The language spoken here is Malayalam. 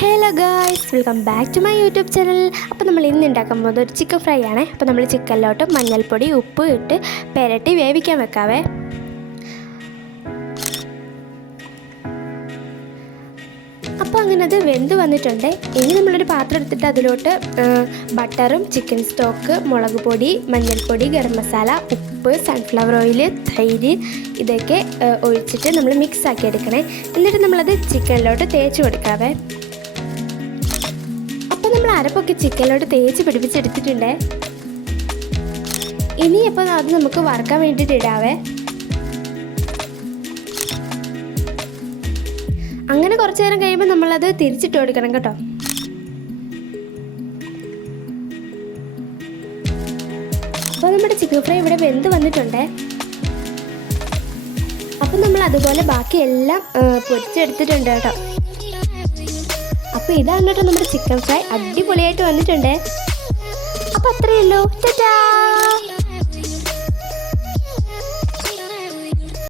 Hello guys, welcome back to my YouTube channel. അപ്പോൾ നമ്മൾ ഇന്ന് ഉണ്ടാക്കാൻ പോകുന്നത് ഒരു ചിക്കൻ ഫ്രൈ ആണ്. അപ്പോൾ നമ്മൾ ചിക്കനിലോട്ട് മഞ്ഞൾപ്പൊടി ഉപ്പ് ഇട്ട് പെരട്ടി വേവിക്കാൻ വെക്കാവേ. അപ്പോൾ അങ്ങനെ അത് വെന്ത് വന്നിട്ടുണ്ട്. ഇനി നമ്മളൊരു പാത്രം എടുത്തിട്ട് അതിലോട്ട് ബട്ടറും ചിക്കൻ സ്റ്റോക്ക്, മുളക് പൊടി, മഞ്ഞൾപ്പൊടി, ഗരം മസാല, ഉപ്പ്, സൺഫ്ലവർ ഓയിൽ, തൈര് ഇതൊക്കെ ഒഴിച്ചിട്ട് നമ്മൾ മിക്സ് ആക്കി എടുക്കണേ. എന്നിട്ട് നമ്മളത് ചിക്കനിലോട്ട് തേച്ച് കൊടുക്കാവേ. അപ്പോൾ നമ്മൾ അരപ്പൊക്കെ ചിക്കനിലോട്ട് തേച്ച് പിടിപ്പിച്ചെടുത്തിട്ടുണ്ട്. ഇനി അപ്പോൾ അത് നമുക്ക് വറുക്കാൻ വേണ്ടിയിട്ട് ഇടാവേ. അങ്ങനെ കുറച്ച് നേരം കഴിയുമ്പോൾ നമ്മളത് തിരിച്ചിട്ട് കൊടുക്കണം കേട്ടോ. അപ്പോൾ നമ്മുടെ ചിക്കൻ ഫ്രൈ ഇവിടെ വെന്ത് വന്നിട്ടുണ്ട്. അപ്പം നമ്മൾ അതുപോലെ ബാക്കി എല്ലാം പൊരിച്ചെടുത്തിട്ടുണ്ട് കേട്ടോ. അപ്പോൾ ഇതാണ് കേട്ടോ നമ്മുടെ ചിക്കൻ ഫ്രൈ, അടിപൊളിയായിട്ട് വന്നിട്ടുണ്ട്. അപ്പോൾ അത്രയേ ഉള്ളൂ. ടാറ്റാ.